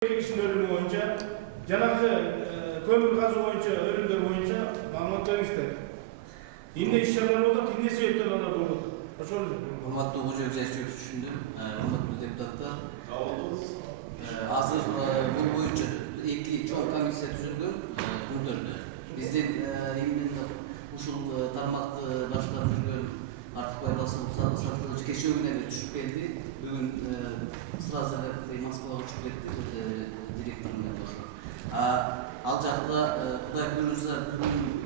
kişinin ölümü boyunca, janagы көмір қазу боюнча, ölümдөр боюнча маалымат бериңиздер. Эмне иш-чаралар болуп атат, эмне себептен алар болуп атат? Ошол эле. Урматтуу Кожоев Жайчиев түшүндүм. Урматтуу депутаттар. Азыр бул боюнча эки чоң комиссия түзүлгөн күндөрдө. Бизден именно ушул тармакты башкарып жүргөн Артыкбай Сатылыч кечөөгүнө эле түшүп келди. Бүгүн сразу эле Москвага учуп кетти директор менен кошо. Ал жакта Кудай буйрса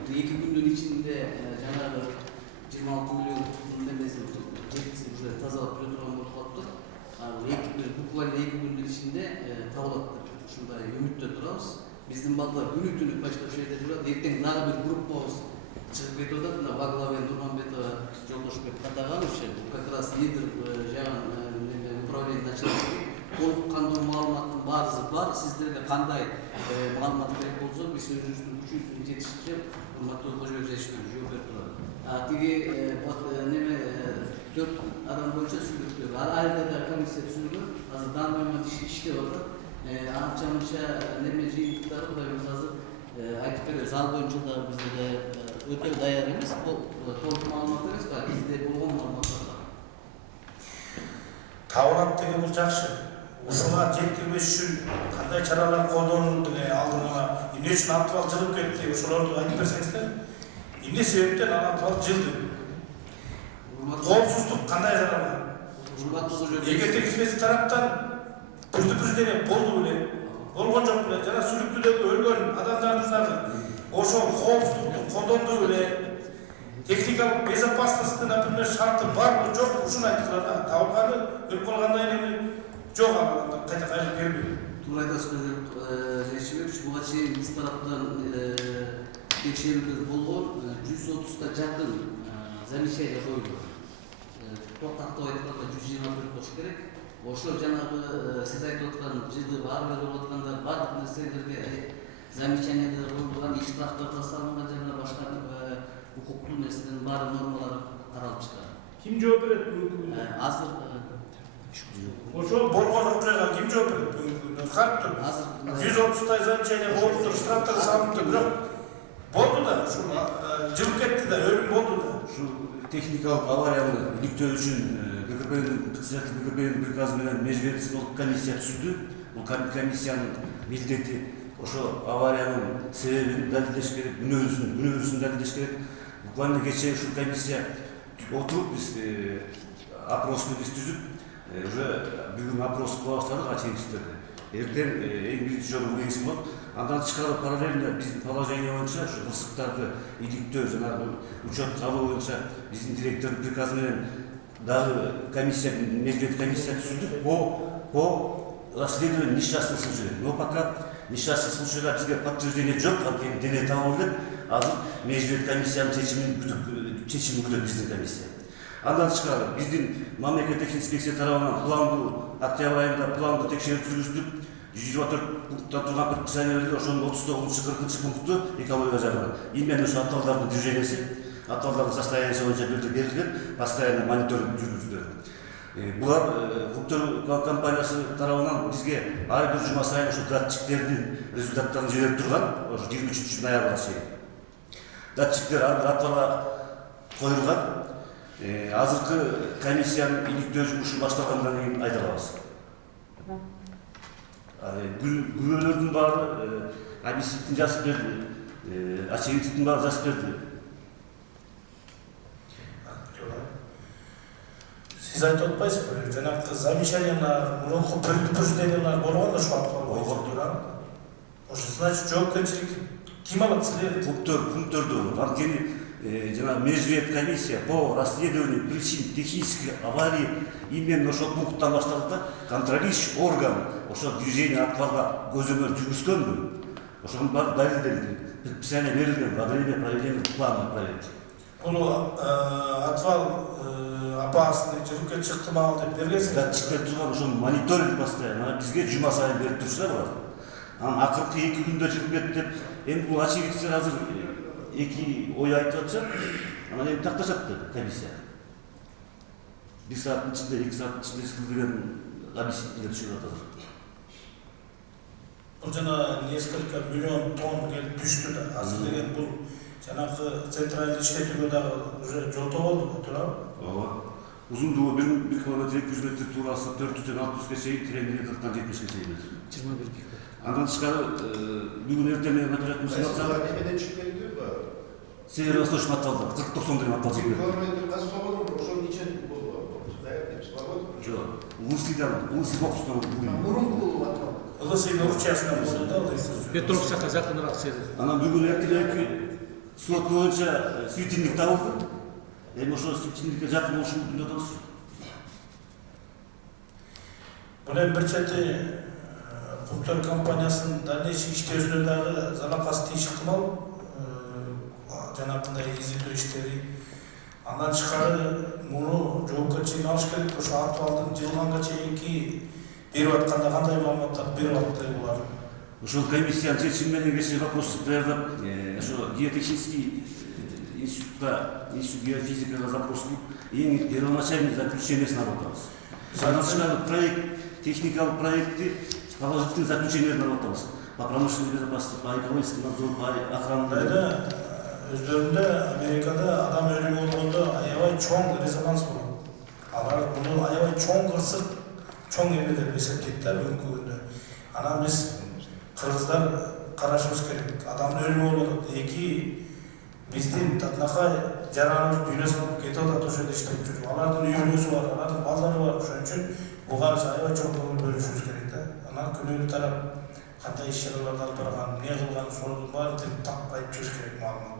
эки күндүн ичинде жанагы 26 миллион немеси жеткиси уже тазалап жүрө турган болуп калыптыр. Буквально эки күндүн ичинде табылат деп ушундай үмүттө турабыз. Биздин балдар күнү түнү почта ошол жерде жүрөт. Эртең дагы бир группабыз чыгып кетип атат. Мына Баглавен Нурманбетова Жолдошбек Катаганович как раз лидер жаган управление начальники толук кандуу маалыматтын баарысы бар. Сиздерге кандай маалымат керек болсо, биз өзүбүздүн күчүбүздү жетиштирип, урматтуу Кожоев Жайчиев жооп берип турат. Тиги неме 4 адам боюнча сүйлөштүк. Ар жерде да комиссия түзүлгөн. Азыр данный иштеп атат. Анча-мынча неме жыйынтыктары Кудай буйрса азыр айтып беребиз. Ал боюнча да бизде өтө даяр эмес. Бул толук маалымат эмес, бизде болгон маалыматтар бар. Табылат деген бул жакшы. Ушуга жеткирбеш үчүн кандай чаралар колдонулду деле алдын ала эмне үчүн Атыбал жылып кетти, ошолорду айтып берсеңиздер. Эмне себептен Атыбал жылды? Коопсуздук кандай жаралган? Эгерде хизметчи тараптан күздү-күздене болду беле, болгон жок беле, жана сүлүктүдөгү өлгөн адамдардын дагы ошол коопсуздукту колдонду беле, техникалык безопасностьтун, например, шарты барбы, жокпу, ушуну айтыңыздар. Табылганы, өлүп калгандан кийин жок адамдар кайта кайтып келбейт. Туура айтасыз, Жайчиев. Буга чейин биз тараптан текшерүүлөр болгон 130га жакын замечание коюлду. Тактап айтканда 124 болуш керек. Ошо жанагы сиз айтып аткан жыды ар бир болуп аткандар бардык нерселерге замечаниялар коюлган, штрафтар тасталган жана башка укуктуу нерселердин баары нормалары каралып чыккан. Ким жооп берет бүгүнкү күндө? Азыр Ошо болгон окуяга ким жооп берет бүгүнкү күндө? Карап 130 замечание болуптур, штрафтар салынды, бирок болду да, ушул жылып кетти да, өлүм болду да. Ушул техникалык аварияны иликтөө үчүн председатель ГКПнын приказы менен межведомстволук комиссия түзүлдү. Бул комиссиянын милдети ошо авариянын себебин далилдеш керек, күнөөсүн далилдеш керек. Буквально кечээ ушул комиссия отуруп биз опросну түзүп, уже бүгүн опрос кыла баштадык ачыгчтарды. Эртең эң биринчи жолу кеңеш болот. Андан тышкары параллельно биздин положение боюнча ушу кырсыктарды иликтөө жанагы учет алуу боюнча биздин директордун приказы менен дагы комиссия, межвед комиссия түзүлдү по расследованию несчастных случаев. Но пока несчастных случайлар бизге подтверждение жок, анткени дене табылды. Азыр межвед комиссиянын чечимин күтөт биздин комиссия. Андан тышкары биздин мамлекеттик инспекция тарабынан пландуу октябрь айында пландуу текшерүү жүргүздүк. 124 пункттан турган предписаниялерде ошонун 39-40 пункту экология жагынан. Именно ошо аталдардын движенияси, аталдардын состояниясы боюнча берилген, постоянно мониторинг жүргүзүлөт. Булар Куптөр компаниясы тарабынан бизге ар бир жума сайын ошо датчиктердин результаттарын жиберип турган, ошо 23 ноябрга чейин. Датчиктер ар бир аталга коюлган. Азыркы комиссиянын иликтөө жумушу башталгандан кийин айта алабыз. Күбөлөрдүн баары объяснительный жазып берди, очевидцтин баары жазып берди. Сиз айтып атпайсызбы, жанагы замечаниялар, мурунку предупреждениялар болгон ошо болгон. Ошо значит жоопкерчилик ким алат силер? Пункттөрдө. Анткени жана межвед комиссия по расследованию причин технических аварий именно ошол пункттан башталды да, контролирующий орган ошо движение Атыбалга көзөмөл жүргүзгөнбү? Ошонун баары далилденди. Предписание берилген во время проведения плана проверки. Бул Атыбал апаасына жылып кетип ыктымал деп бергенсиз. Датчиктер турган ошонун мониторинг постоянно бизге жума сайын берип турушат булар. Анан акыркы 2 күндө жылып кетти деп, эми бул очевидцтер азыр эки ой айтып атышат, анан эми такташат комиссия. 1 сааттын ичинде, 2 сааттын ичинде сиздерген объяснительдер түшүп атат. Бұл жана несколько миллион тонн келіп түштү да. Азыр деген бұл жанагы центральный иштетүүгө дагы уже жолто болду, туурабы? Ооба. Узундугу 1 километр 200 метр, туурасы 400-ден 600га чейин, тереңдиги 40-тан 70-ге чейин. 21 гектар. Андан тышкары бүгүн эртең менен оператор сынап Эмеден чыгып келди? Северо-восточный аталды, 40-90 деген аталды. Километр газ собору ошонун ичин болду. Жок, Лысый бокстан бүгүн. Мурунку атал. Лысый Ручьясынан болду да, Петровскага жакыныраак жер. Анан бүгүн эртелээки сот боюнча светильник табылды. Эми ошо светильникке жакын болушу мүмкүн деп атабыз. Бұл эми бир чети Куптар компаниясынын дальнейший иштөөсүнө дагы залапасы тийиши ыктымал. Жанагындай изилдөө иштери. Андан тышкары муну жоопкерчилигин алыш керек. Ошо актуалдын жылганга чейинки берип атканда кандай маалыматтарды берип атты булар? Ошол комиссиянын чечими менен кечээ вопрос даярдап, ошо геотехнический институт геофизикага запростук эң первоначальный заключениесин алып атабыз. Андан тышкары проект, техникалык проектти положительный заключениелерин алып атабыз. По промышленной безопасности, по экологическому надзору, по охране. Өздөрүндө Америкада адам өлүмү болгондо аябай чоң резонанс болот. Алар муну аябай чоң кырсык, чоң эме деп эсептейт да бүгүнкү күндө. Анан биз кыргыздар карашыбыз керек. Адамдын өлүмү болот. Эки биздин татынакай жараныбыз дүйнө салып кетип атат ошол жерде иштеп жүрүп. Алардын үй бүлөсү бар, алардын балдары бар. Ошон үчүн буга биз аябай чоң көңүл бөлүшүбүз керек да. Анан күнөөлүү тарап кандай иш чараларды алып барган, эмне кылган, ошонун баарын так айтып бериш керек маалымат.